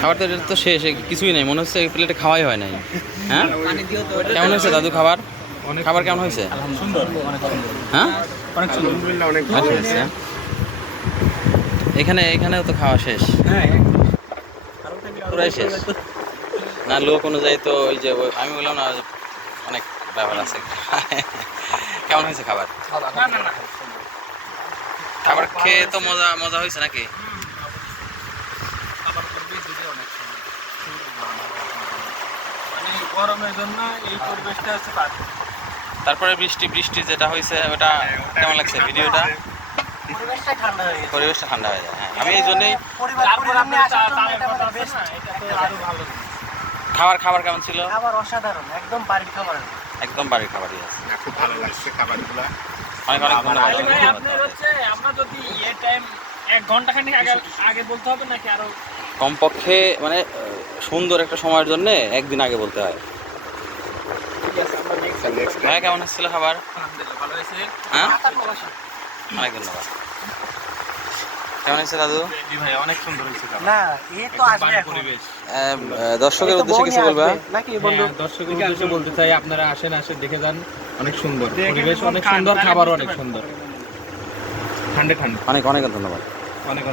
খাবার তো এটা তো শেষ, কিছুই নেই, মনে হচ্ছে এই প্লেটে খাওয়াই হয় নাই। হ্যাঁ, কেমন হয়েছে দাদু খাবার? খাবার কেমন হয়েছে? হ্যাঁ, ভালো হয়েছে। এখানেও তো খাওয়া শেষ, পুরাই শেষ না? লোক অনুযায়ী তো ওই যে আমি বললাম না, অনেক ব্যাপার আছে। কেমন হয়েছে খাবার? খাবার খেয়ে তো মজা মজা হয়েছে নাকি? গরমের জন্য এই পরিবেশটা হচ্ছে তারপরে বৃষ্টি বৃষ্টি যেটা হয়েছে ওটা কেমন লাগছে? ভিডিওটা পরিবেশটা ঠান্ডা হয়ে যায়। হ্যাঁ, আমি এই জন্যই খাবার খাবার কেমন ছিল? খাবার অসাধারণ, একদম বাড়ির খাবার। একদম বাড়ির খাবারই আছে। খুব ভালো লাগছে খাবারগুলো। অনেক অনেক ধন্যবাদ। আমরা যদি এই টাইম 1 ঘন্টা খানিক আগে বলতে হবে নাকি আরো? কমপক্ষে মানে সুন্দর একটা সময়ের জন্য একদিন আগে বলতে হয়। হ্যাঁ, কেমন হচ্ছিল খাবার? ভালো হয়েছে। হ্যাঁ, অনেক ধন্যবাদ। কেমন হয়েছে দাদু? জি ভাই, অনেক সুন্দর হয়েছে খাবার। না, এই তো আসবে এখন। পরিবেশ। দর্শকের উদ্দেশ্যে কিছু বলবা? নাকি বন্ধু? দর্শকের উদ্দেশ্যে বলতে চাই, আপনারা আসেন, দেখে যান। অনেক সুন্দর পরিবেশ, অনেক সুন্দর খাবারও অনেক সুন্দর, ঠান্ডা ঠান্ডা। অনেক অনেক ধন্যবাদ। অনেক